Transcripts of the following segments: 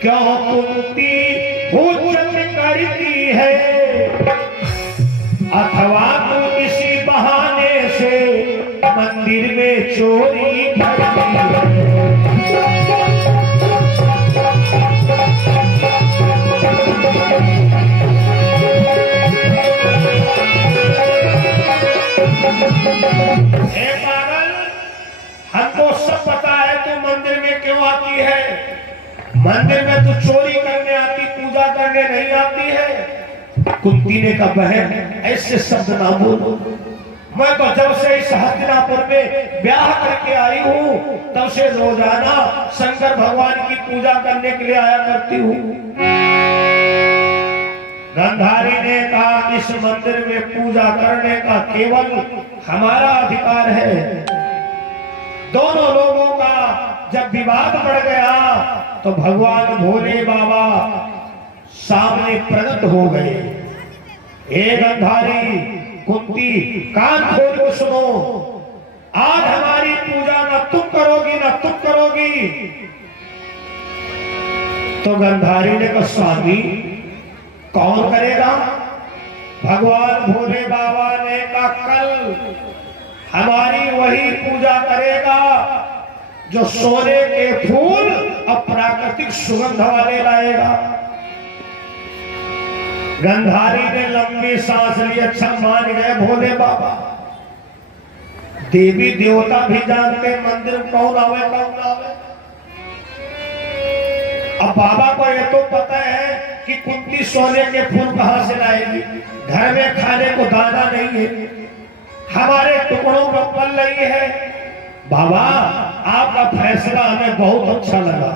क्यों कुंती पूछत करती है, अथवा तू किसी बहाने से मंदिर में चोरी करती है। हमको सब पता है तू मंदिर में क्यों आती है। मंदिर में तू चोरी करने आती, पूजा करने नहीं आती है। कुंती ने कहा बहन ऐसे शब्द ना बोलो, मैं तो जब से इस हस्तिनापुर में ब्याह करके आई हूँ तब से रोजाना शंकर भगवान की पूजा करने के लिए आया करती हूँ। गांधारी ने कहा इस मंदिर में पूजा करने का केवल हमारा अधिकार है। दोनों लोगों का जब विवाद बढ़ गया तो भगवान भोले बाबा सामने प्रकट हो गए। हे गांधारी कुंती कान खोल के सुनो, आज हमारी पूजा ना तुम करोगी ना तुम करोगी। तो गांधारी ने कहा स्वामी कौन करेगा। भगवान भोले बाबा ने कहा कल हमारी वही पूजा करेगा जो सोने के फूल और प्राकृतिक सुगंध वाले लाएगा। गांधारी ने लंबी सांस ली, अच्छा मान गए भोले बाबा। देवी देवता भी जानते मंदिर कौन आवे कौन आवे। अब बाबा को ये तो पता है कि कुंती सोने के फूल कहां से लाएगी, घर में खाने को दाना नहीं है, हमारे टुकड़ों पर पल रही है। बाबा आपका फैसला हमें बहुत अच्छा लगा।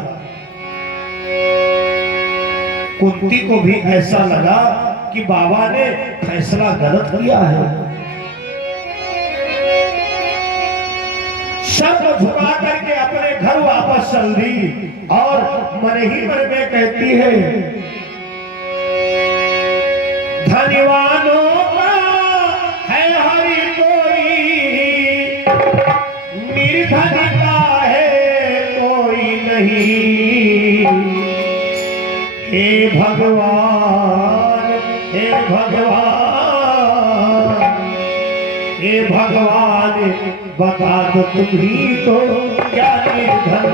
कुंती को भी ऐसा लगा कि बाबा ने फैसला गलत किया है। सब झुका करके अपने घर वापस चल दी और मन ही मन में कहती है धन्यवानों का है हरि कोई, निर्धन का है कोई नहीं। हे भगवान हे भगवान हे भगवान बता दो तुम ही तो क्या निर्धन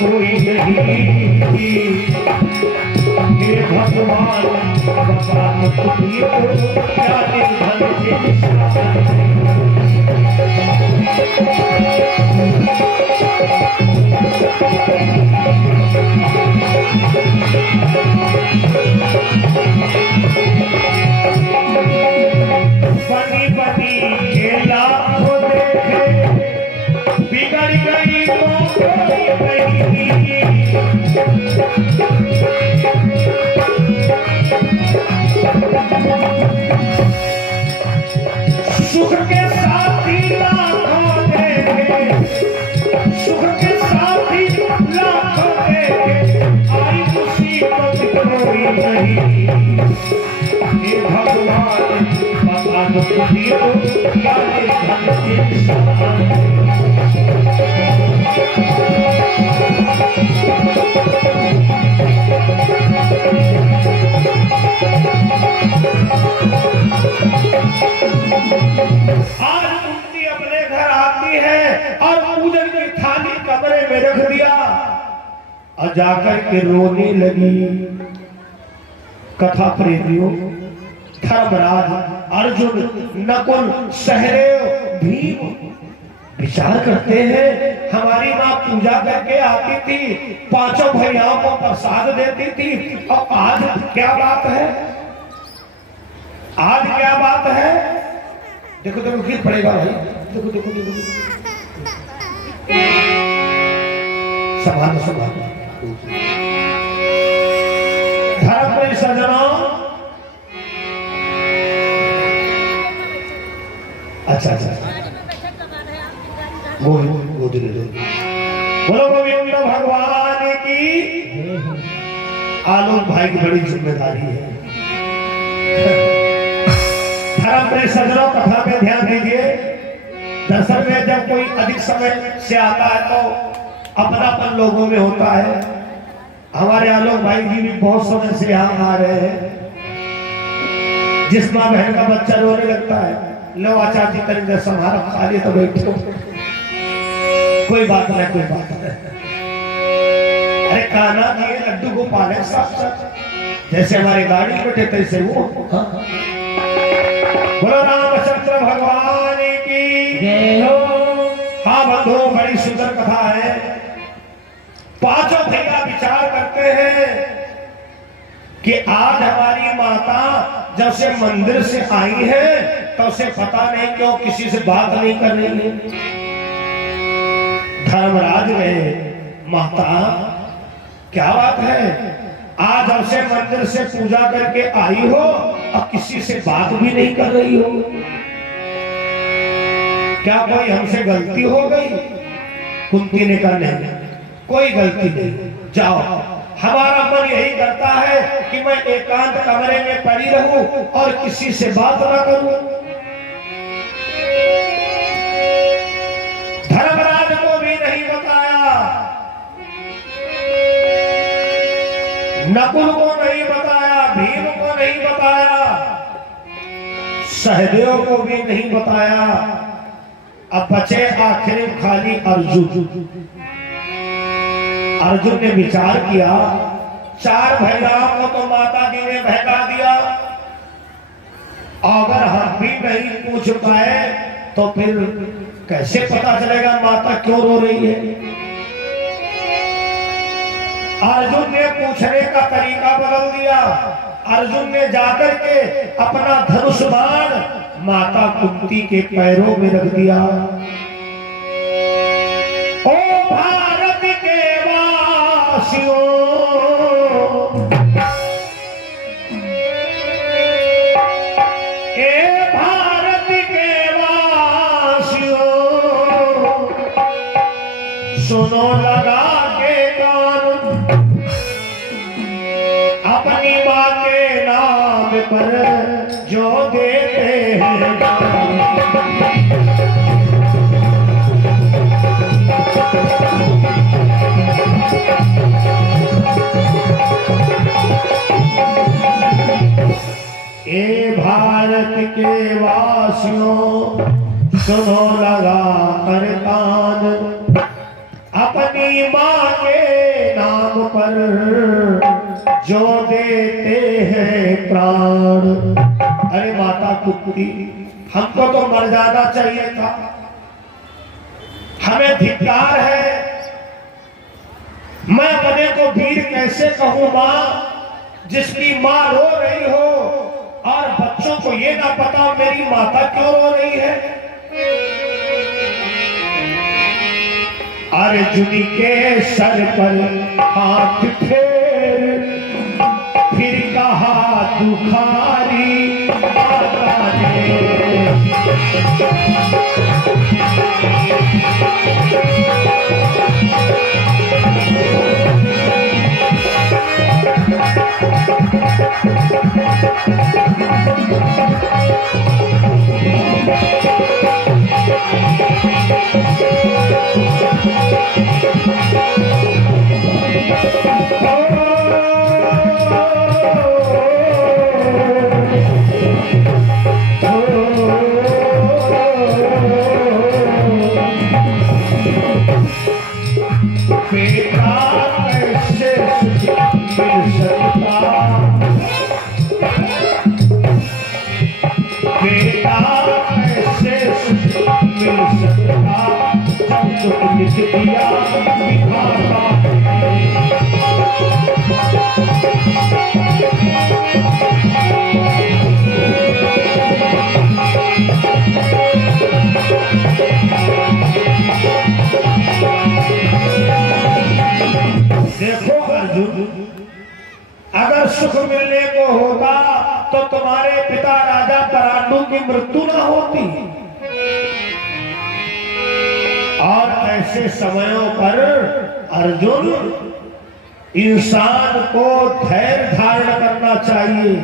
कोई नहीं। हे भगवान भगवान तुम्ही तो क्या निर्धन बनी बनी खेला हो देखे बिगड़ गई सुख के साथी लाखों देखे, सुख के साथी लाखों देखे, आई मुसीबत कोई नहीं। हे भगवान बता दो तुझी तो क्या आज कुंती अपने घर आती है और पूजन की थाली कमरे में रख दिया और जाकर के रोने लगी। कथा प्रेमियों धर्मराज अर्जुन नकुल सहदेव भीम विचार करते हैं हमारी माँ पूजा करके आती थी, पांचों भैयाओं को प्रसाद देती थी, और आज क्या बात है, आज क्या बात है। देखो देखो गिर पड़ेगा भाई, देखो देखो देखो संभालो संभालो। अच्छा अच्छा गोदरी दो। बोलो गोविंद भगवान की। आलोक भाई की बड़ी जिम्मेदारी है। धर्म प्रिय सज्जनों, कथा पे ध्यान दीजिए। दरअसल में जब कोई अधिक समय से आता है तो अपनापन लोगों में होता है। हमारे आलोक भाई जी भी बहुत समय से यहाँ आ रहे हैं। जिस माँ बहन का बच्चा रोने लगता है, लो आचार्य जी तरीके संभारा, खाली तो बैठो, कोई बात नहीं कोई बात नहीं। अरे कान्हा जी लड्डू गोपाल है साथ, जैसे हमारी गाड़ी बैठे तैसे वो। बोलो रामचंद्र भगवान की जय हो। हाँ बंधु, बड़ी सुंदर कथा है। पांचों भैया विचार करते हैं कि आज हमारी माता जब से मंदिर से आई है तब से पता नहीं क्यों किसी से बात नहीं कर रही है। धर्मराज गए, माता क्या बात है, आज जब से मंदिर से पूजा करके आई हो और किसी से बात भी नहीं कर रही हो, क्या कोई हमसे गलती हो गई? कुंती ने कहा नहीं, कोई गलती नहीं, जाओ। हमारा मन यही करता है कि मैं एकांत कमरे में पड़ी रहूं और किसी से बात ना करूं। धर्मराज को भी नहीं बताया, नकुल को नहीं बताया, भीम को नहीं बताया, सहदेव को भी नहीं बताया। अब बचे आखिर खाली अर्जुन। अर्जुन ने विचार किया, चार भैयाओं को तो माता जी ने बहका दिया, अगर हम भी नहीं पूछ पाए तो फिर कैसे पता चलेगा माता क्यों रो रही है। अर्जुन ने पूछने का तरीका बदल दिया। अर्जुन ने जाकर के अपना धनुष बाण माता कुंती के पैरों में रख दिया। ओ भारत के वासियों, ए भारत के वासियों, सुनो लगा के कान, अपनी माँ के नाम पर जो देते हैं ए भारत के वासियों, सुनो लगा कर कान, अपनी माँ के नाम पर जो देते हैं प्राण। अरे माता कुंती, हमको तो मर जाना चाहिए था, हमें धिक्कार है। मैं अपने को वीर कैसे कहूं मां, जिसकी मां रो रही हो और बच्चों को ये ना पता मेरी माता क्यों रो रही है। अर्जुन के सर पर हाथ फेर, फिर कहा दुखारी माता ने। देखो अर्जुन, अगर सुख मिलने को होता तो तुम्हारे पिता राजा परांडु की मृत्यु न होती। और ऐसे समयों पर अर्जुन इंसान को धैर्य धारण करना चाहिए।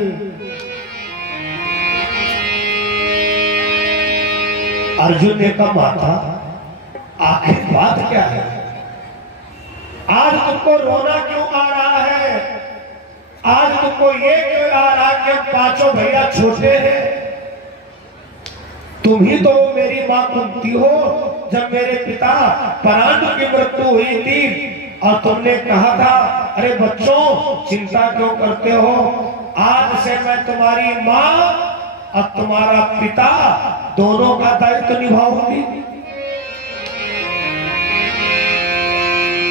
अर्जुन ने कहा माता आखिर बात क्या है, आज तुमको रोना क्यों आ रहा है, आज तुमको ये क्यों आ रहा कि हम पांचों भैया छोटे हैं, तुम ही तो मेरी मां कुंती हो। जब मेरे पिता परांडु की मृत्यु हुई थी और तुमने कहा था अरे बच्चों चिंता क्यों करते हो, आज से मैं तुम्हारी मां और तुम्हारा पिता दोनों का दायित्व निभाऊंगी।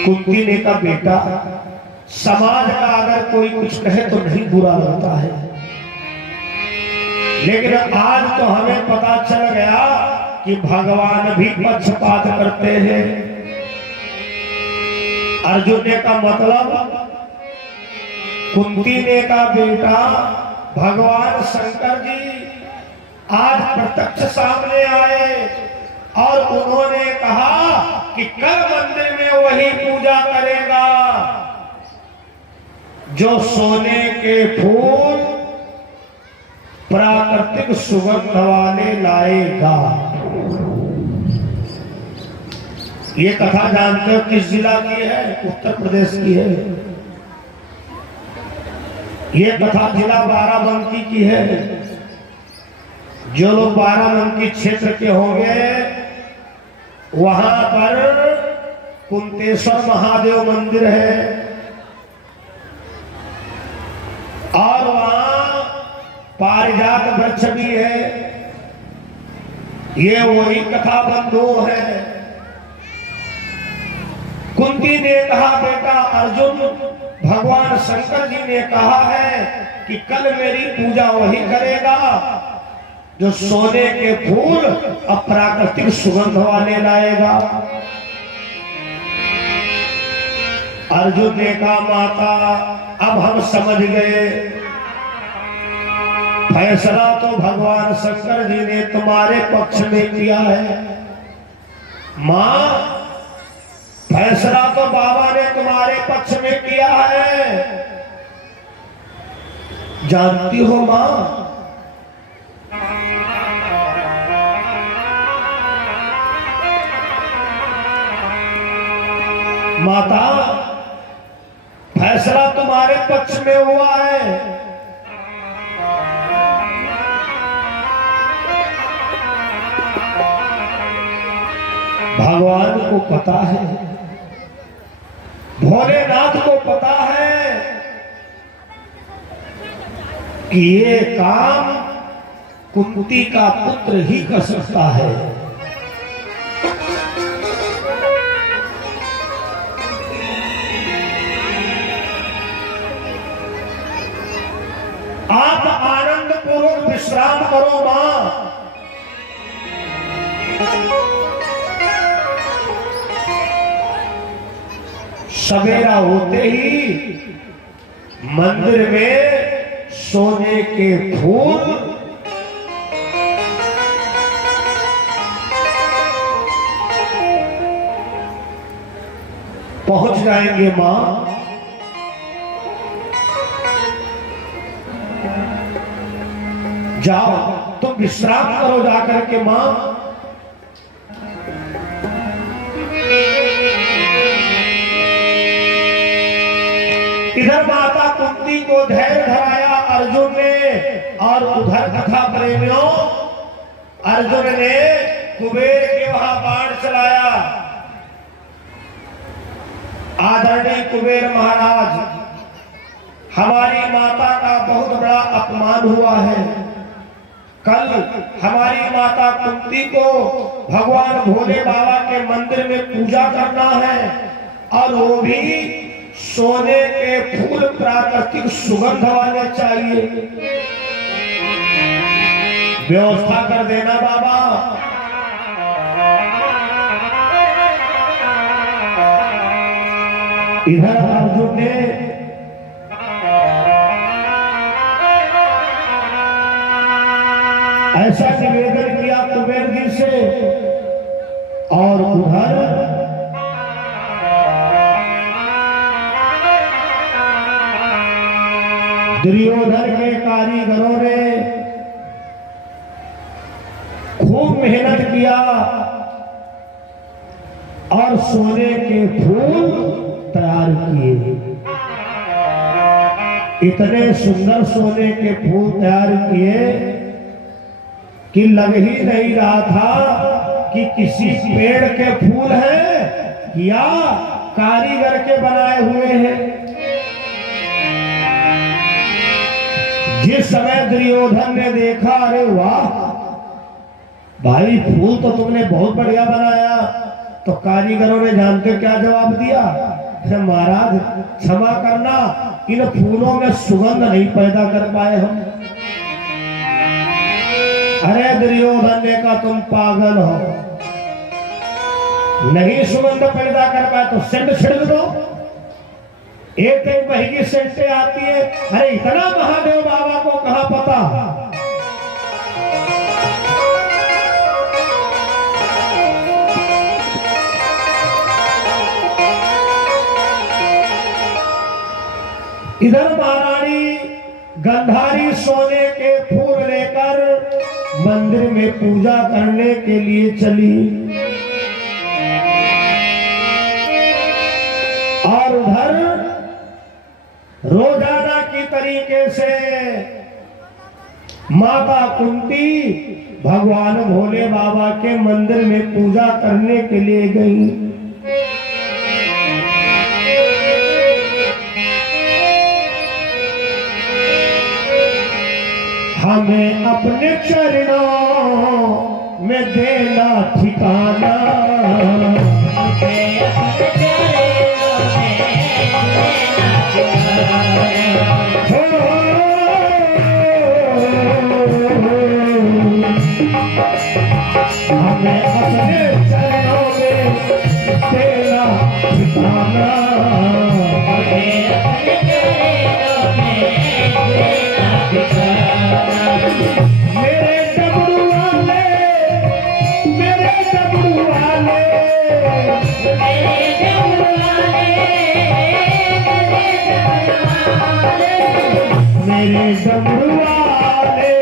कुंती ने कहा बेटा समाज का अगर कोई कुछ कहे तो नहीं बुरा लगता है, लेकिन आज तो हमें पता चल गया कि भगवान भी पक्षपात करते हैं। अर्जुन ने का मतलब, कुंती ने का बेटा भगवान शंकर जी आज प्रत्यक्ष सामने आए और उन्होंने कहा कि कल मंदिर में वही पूजा करेगा जो सोने के फूल प्राकृतिक सुगंध वाले लाएगा। ये कथा जानते हो किस जिला की है? उत्तर प्रदेश की है। ये कथा जिला बाराबंकी की है। जो लोग बाराबंकी क्षेत्र के होंगे वहां पर कुंतेश्वर महादेव मंदिर है और वहां पारिजात वृक्ष भी है। ये वही कथा बंधु है। कुंती ने कहा बेटा अर्जुन भगवान शंकर जी ने कहा है कि कल मेरी पूजा वही करेगा जो सोने के फूल अप्राकृतिक सुगंध वाले लाएगा। अर्जुन ने कहा माता अब हम समझ गए, फैसला तो भगवान शंकर जी ने तुम्हारे पक्ष में किया है। मां फैसला तो बाबा ने तुम्हारे पक्ष में किया है। जानती हो मां माता फैसला तुम्हारे पक्ष में हुआ है। भगवान को पता है, भोलेनाथ को पता है कि ये काम कुंती का पुत्र ही कर सकता है। आप आनंद पूर्वक विश्राम करो मां। सवेरा होते ही मंदिर में सोने के फूल पहुंच जाएंगे मां। जाओ तुम विश्राम करो जाकर के मां। इधर माता कुंती को धैर्य धराया अर्जुन ने और उधर कथा प्रेमियों अर्जुन ने कुबेर के वहां बाण चलाया। आदरणीय कुबेर महाराज हमारी माता का बहुत बड़ा अपमान हुआ है। कल हमारी माता कुंती को भगवान भोले बाबा के मंदिर में पूजा करना है और वो भी सोने के फूल प्राकृतिक सुगंध वाले चाहिए। व्यवस्था कर देना बाबा। इधर अर्जुन ने ऐसा निवेदन किया कुबेर जी से और उधर दुर्योधन के कारीगरों ने खूब मेहनत किया और सोने के फूल तैयार किए। इतने सुंदर सोने के फूल तैयार किए कि लग ही नहीं रहा था कि किसी पेड़ के फूल हैं या कारीगर के बनाए हुए हैं। जिस समय दुर्योधन ने देखा, अरे वाह भाई, फूल तो तुमने बहुत बढ़िया बनाया, तो कारीगरों ने जानते क्या जवाब दिया? महाराज क्षमा करना, इन फूलों में सुगंध नहीं पैदा कर पाए हम। अरे दुर्योधन ने कहा तुम पागल हो, नहीं सुगंध पैदा कर पाए तो सेंट छिड़क दो। एक एक महंगी सेंटें आती है। अरे इतना महादेव बाबा को कहां पता? इधर महारानी गंधारी सोने के फूल लेकर मंदिर में पूजा करने के लिए चली और उधर रोजाना की तरीके से माता कुंती भगवान भोले बाबा के मंदिर में पूजा करने के लिए गई। हमें अपने चरणों में देना ठिकाना, हमें अपने चरणों में देना ठिकाना, मेरे डमरू वाले, मेरे डमरू वाले, मेरे डमरू वाले,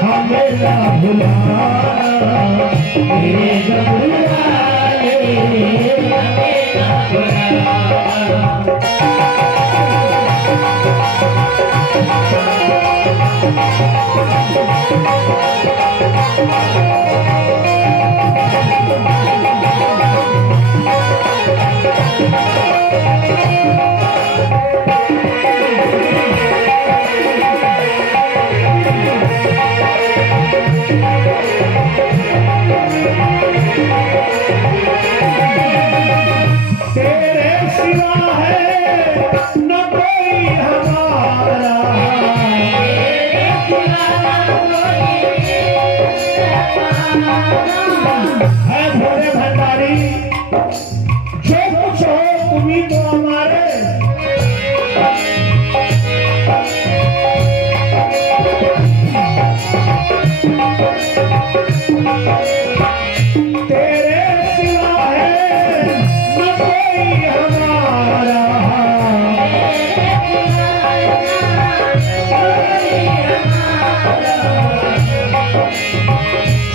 हमें ना भुलाना, मेरे डमरू वाले, हमें ना भुलाना। तेरे सिवा है न कोई हमारा, है भोले भंडारी, जो कुछ हो तुम्ही तो हमारे। तेरे सिवा है न कोई हमारा,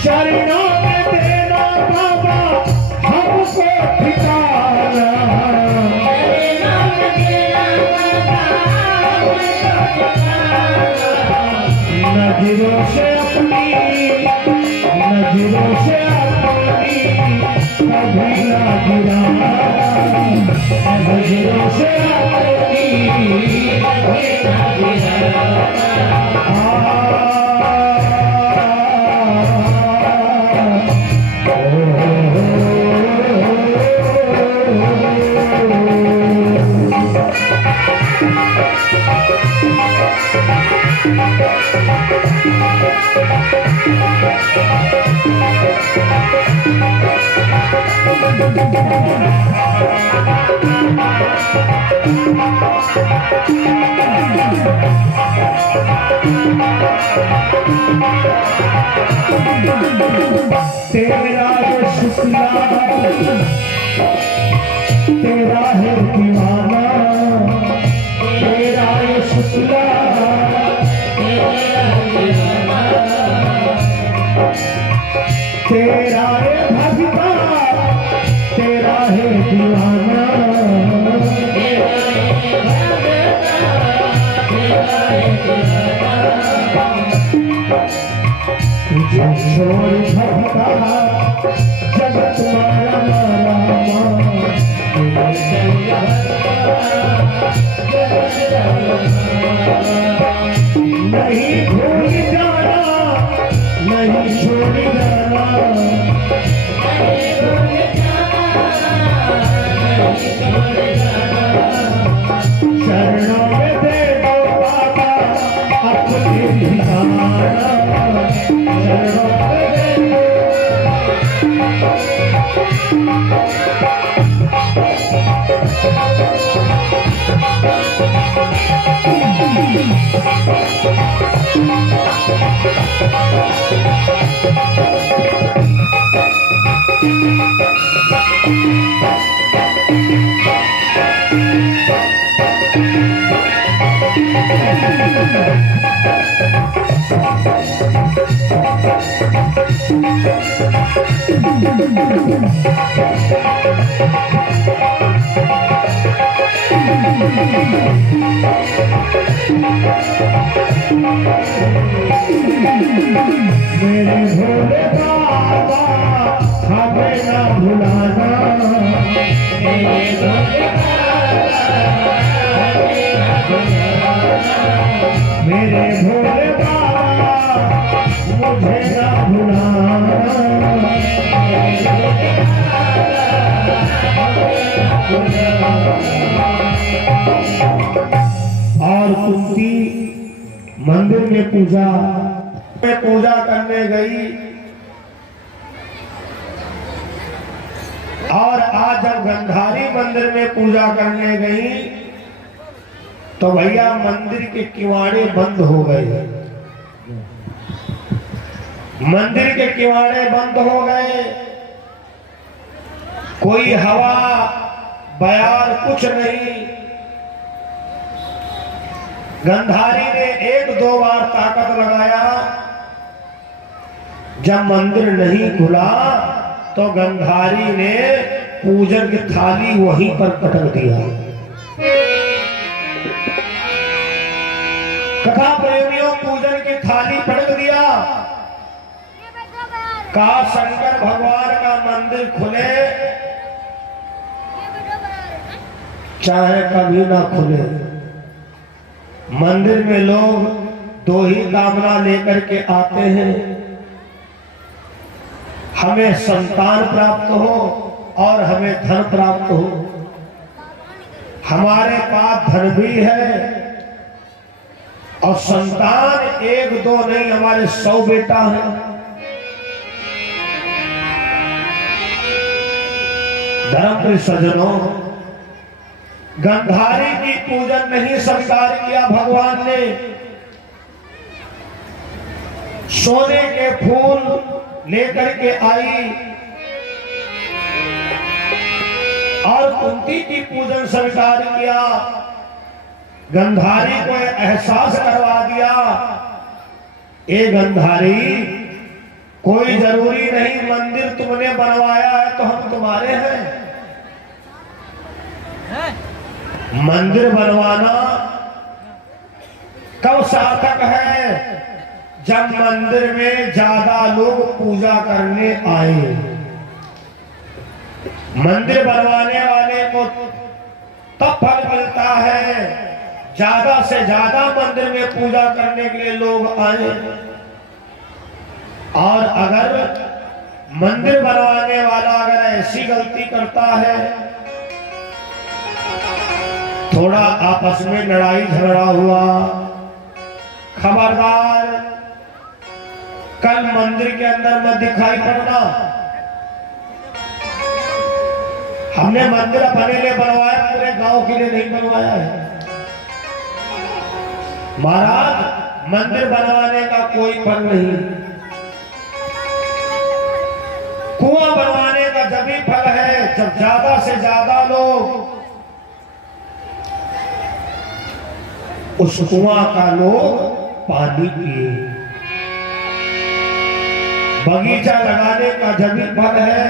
चरणों में देना बाबा हमको ठिकाना, नजरों से अपनी, नजरों से अपनी कभी ना गिराना, नजरों से अपनी कभी ना गिराना। तेरा ये शुक्ला तेरा है दीवाना, तेरा ये शुक्ला तेरा ये भगता तेरा है दीवाना, तुझे छोड़ भगता जगत मारा रामा, नहीं भूल जाना नहीं छोड़ जाना, शरणों में दे दो बाबा अपने ठिकाना, शरणों में दे दो। मेरे भोले बाबा हमें ना भुलाना, मेरे भोले मेरे भोले बाबा मुझे ना भुलाना, और कुंती मंदिर में पूजा करने गई। और आज जब गंधारी मंदिर में पूजा करने गई तो भैया मंदिर के किवाड़े बंद हो गए, मंदिर के किवाड़े बंद हो गए, कोई हवा बयार कुछ नहीं। गंधारी ने एक दो बार ताकत लगाया, जब मंदिर नहीं खुला तो गंधारी ने पूजन की थाली वहीं पर पटक दिया। कथा प्रेमियों पूजन की थाली पटक दिया। कहा शंकर भगवान का मंदिर खुले चाहे कभी ना खुले, मंदिर में लोग दो ही कामना लेकर के आते हैं, हमें संतान प्राप्त हो और हमें धन प्राप्त हो। हमारे पास धन भी है और संतान एक दो नहीं, हमारे 100 बेटा है। धर्म सज्जनों, गंधारी की पूजन नहीं स्वीकार किया भगवान ने। सोने के फूल लेकर के आई और कुंती की पूजन स्वीकार किया। गंधारी को एहसास करवा दिया, ए गंधारी, कोई जरूरी नहीं मंदिर तुमने बनवाया है तो हम तुम्हारे हैं। मंदिर बनवाना कब सार्थक है? जब मंदिर में ज्यादा लोग पूजा करने आए। मंदिर बनवाने वाले को तब फल मिलता है ज्यादा से ज्यादा मंदिर में पूजा करने के लिए लोग आए। और अगर मंदिर बनवाने वाला अगर ऐसी गलती करता है, थोड़ा आपस में लड़ाई झगड़ा हुआ, खबरदार कल मंदिर के अंदर मत दिखाई पड़ना। हमने मंदिर अपने लिए बनवाया, पूरे गांव के लिए नहीं बनवाया है। महाराज मंदिर बनवाने का कोई फल नहीं, कुआं बनवाने का जब भी फल है जब ज्यादा से ज्यादा लोग उस कुआं का लोग पानी पिए। बगीचा लगाने का जब भी फल है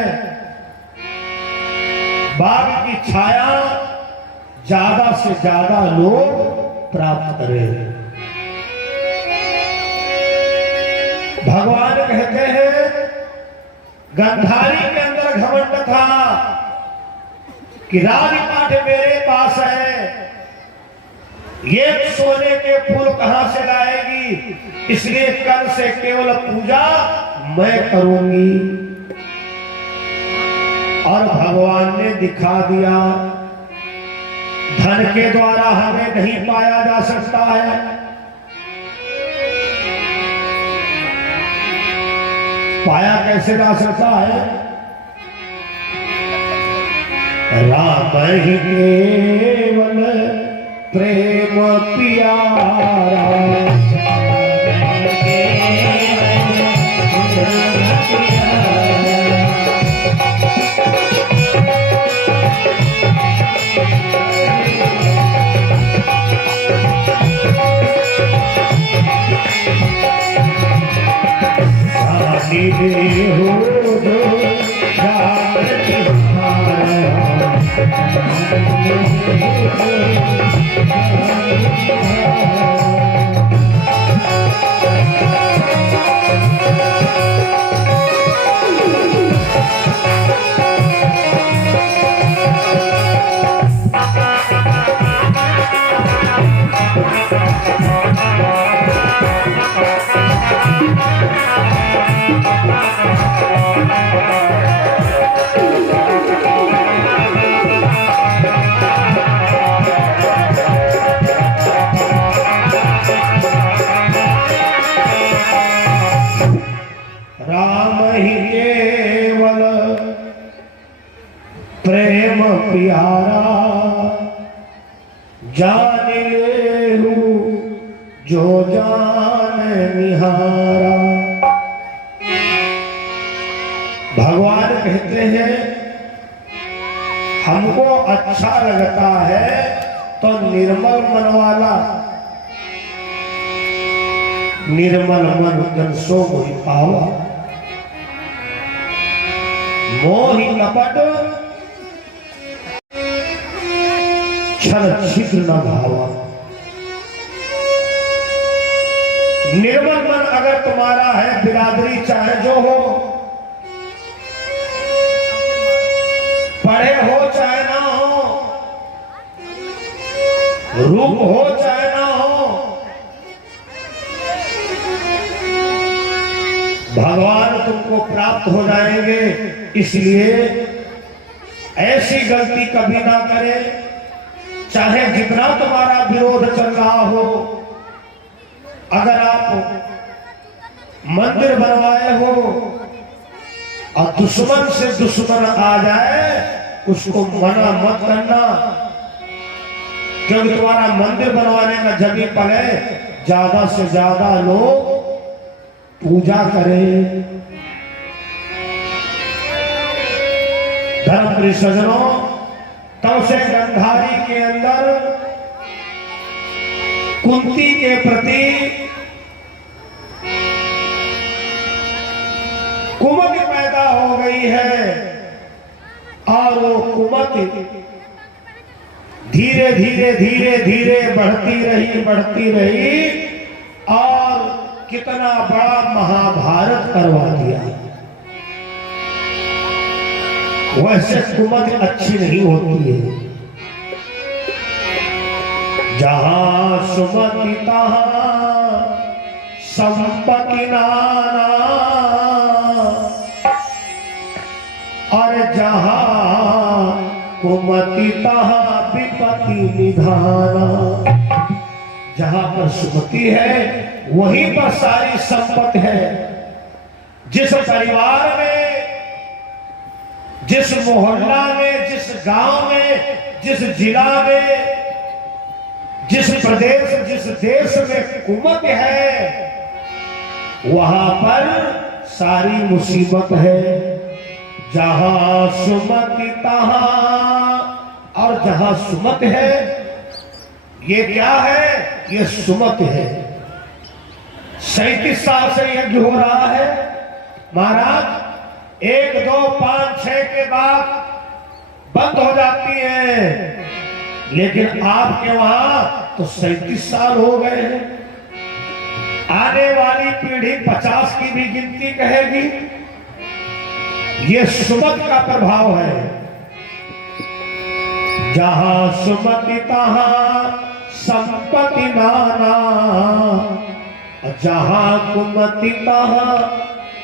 बाग की छाया ज्यादा से ज्यादा लोग प्राप्त करें। भगवान कहते हैं गंधारी के अंदर घमंड था कि राजपाट मेरे पास है, ये सोने के फूल कहां से लाएगी, इसलिए कल से केवल पूजा मैं करूंगी। और भगवान ने दिखा दिया धन के द्वारा हमें नहीं पाया जा सकता है। पाया कैसे जा सकता है? राम ही केवल प्रेम प्यारा, हो जो प्रेम प्यारा जान ले लूं जो जान निहारा। भगवान कहते हैं हमको अच्छा लगता है तो निर्मल मन वाला, निर्मल मन जन सो मोहि पावा, मोहि कपट छल छिद्र न भावा। निर्मल मन अगर तुम्हारा है, बिरादरी चाहे जो हो, पढ़े हो चाहे ना हो, रूप हो चाहे ना हो, भगवान तुमको प्राप्त हो जाएंगे। इसलिए ऐसी गलती कभी ना करें, चाहे जितना तुम्हारा विरोध चल रहा हो। अगर आप मंदिर बनवाए हो और दुश्मन से दुश्मन आ जाए, उसको मना मत करना, क्योंकि तुम्हारा मंदिर बनवाने का जगह पड़े ज्यादा से ज्यादा लोग पूजा करें। धर्मप्रिय सज्जनों, तब से गंधारी के अंदर कुंती के प्रति कुमति पैदा हो गई है, और वो कुमति धीरे धीरे धीरे धीरे बढ़ती रही और कितना बड़ा महाभारत करवा दिया। वैसे कुमति अच्छी नहीं होती है। जहां सुमति तहां संपत्ति नाना, और जहां कुमति तहां विपत्ति निधाना। जहां पर सुमति है वहीं पर सारी संपत्ति है। जिस परिवार में जिस मोहल्ला में, जिस गांव में, जिस जिला में, जिस प्रदेश, जिस देश में हुकूमत है, वहां पर सारी मुसीबत है। जहां सुमत तहां, और जहां सुमत है, ये क्या है? ये सुमत है। 37 साल से यज्ञ हो रहा है महाराज। 1, 2, 5, 6 के बाद बंद हो जाती है, लेकिन आपके वहां तो 37 साल हो गए हैं। आने वाली पीढ़ी 50 की भी गिनती कहेगी। ये सुमत का प्रभाव है। जहां सुमति तहां संपत्ति नाना, जहां कुमति तहां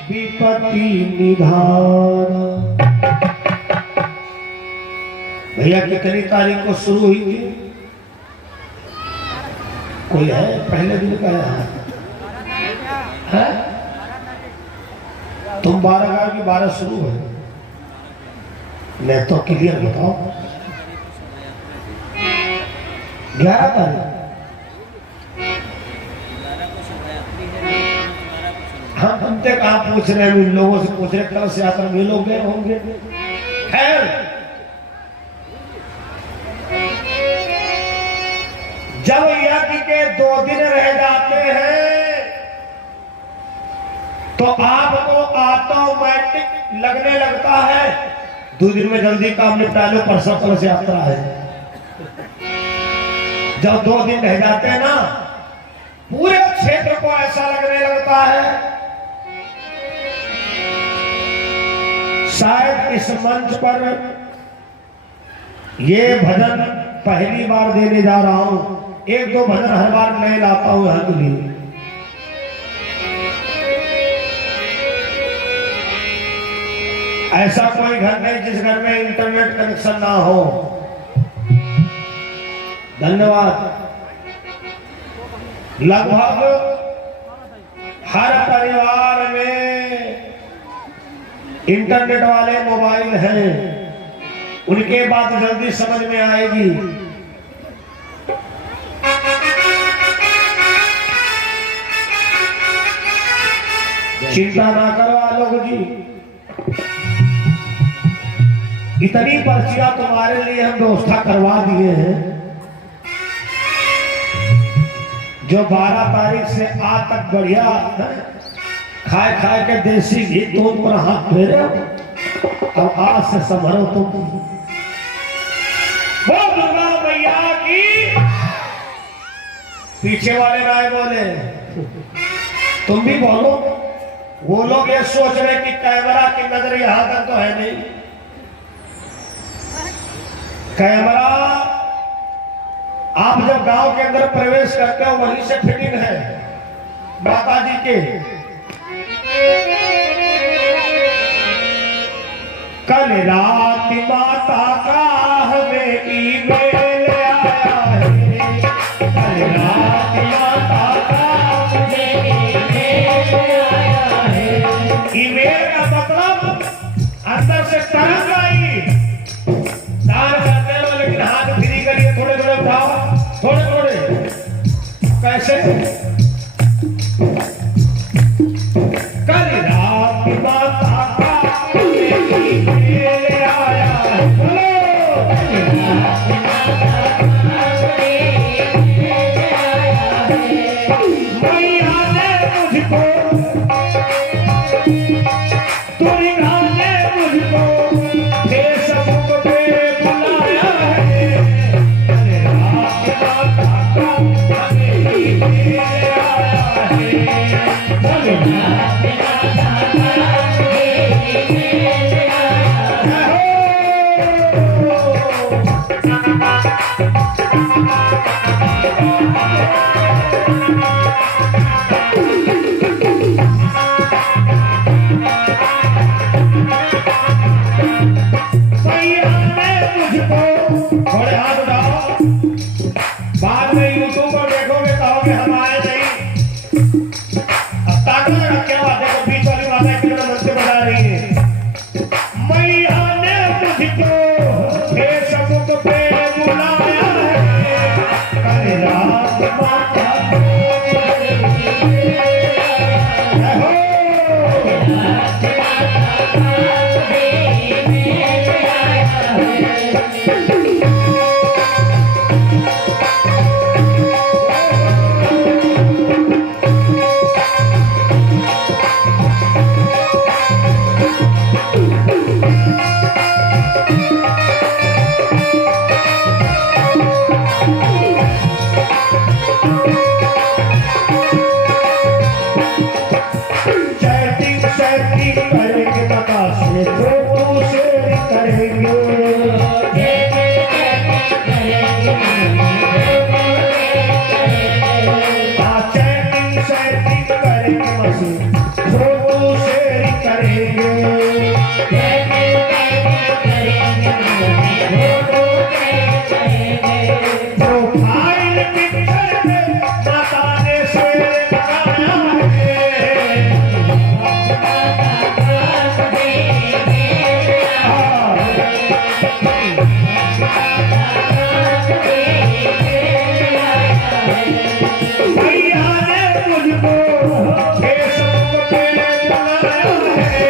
विपत्ति निधान। भैया कितनी तारीख को शुरू हुई थी? कोई है पहले दिन का है? तुम 12 की 12 शुरू है। मैं तो क्लियर बताओ। 11 तारीख। हम तक आप पूछ रहे हैं, इन लोगों से पूछ रहे कल से यात्रा मिलोगे होंगे। खैर, जब यज्ञ के 2 दिन रह जाते हैं तो आपको ऑटोमेटिक लगने लगता है 2 दिन में जल्दी काम निपटा लो, परसों कल से यात्रा है। जब 2 दिन रह जाते हैं ना, पूरे क्षेत्र को ऐसा लगने लगता है शायद इस मंच पर ये भजन पहली बार देने जा रहा हूं। 1-2 भजन हर बार नए लाता हूं यहां के लिए। ऐसा कोई घर नहीं जिस घर में इंटरनेट कनेक्शन ना हो। धन्यवाद। लगभग हर परिवार में इंटरनेट वाले मोबाइल हैं। उनके बात जल्दी समझ में आएगी। चिंता ना करो आलोक जी, इतनी पर्चियां तुम्हारे लिए हम व्यवस्था करवा दिए हैं। जो 12 तारीख से आज तक बढ़िया खाए खाए के देसी घी दूध पर हाथ फेरे, अब आज से संभरो तुम। वो दुर्गा मैया की। पीछे वाले राय बोले, तुम भी बोलो। वो लोग ये सोच रहे कि कैमरा की नजर यहां तक तो है नहीं। कैमरा आप जब गांव के अंदर प्रवेश करते हो वहीं से फिटिंग है माता जी के। कल रात माता का हमें ईमेल आया है। कल रात माता का हमें ईमेल आया है। ईमेल का मतलब अंदर से तरंग आई। दान करते हो लेकिन हाथ फ्री करिए, थोड़े थोड़े उठाओ, थोड़े थोड़े। कैसे? कल रात माता का ईमेल आया है। मैया ने मुझको, दुर्गा ने मुझको फेसबुक पे बुलाया है। कल रात माता का हमें ईमेल मैया ने मुझको हे सबके बुलाया है।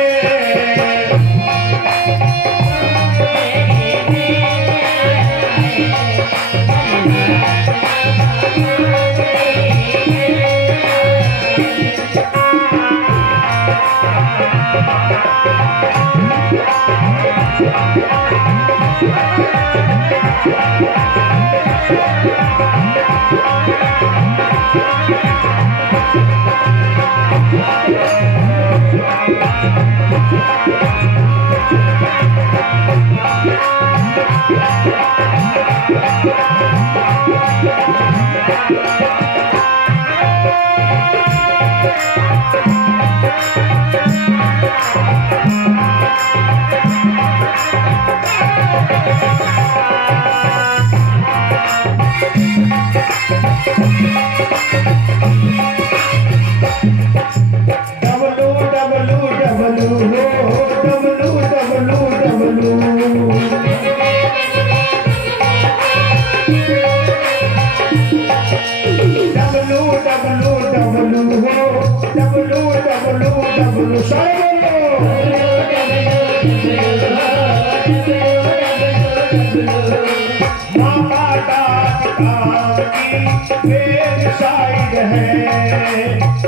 साइड है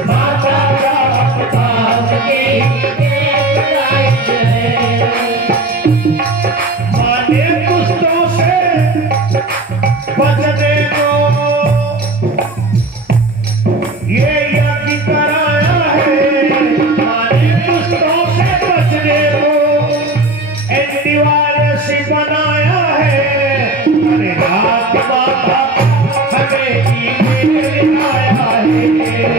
माता माने दुष्टों से बचने को ये यज्ञ कराया है। माने दुष्टों से बचने को एक दीवार से बनाया है। अरे रात माता हमें आया है।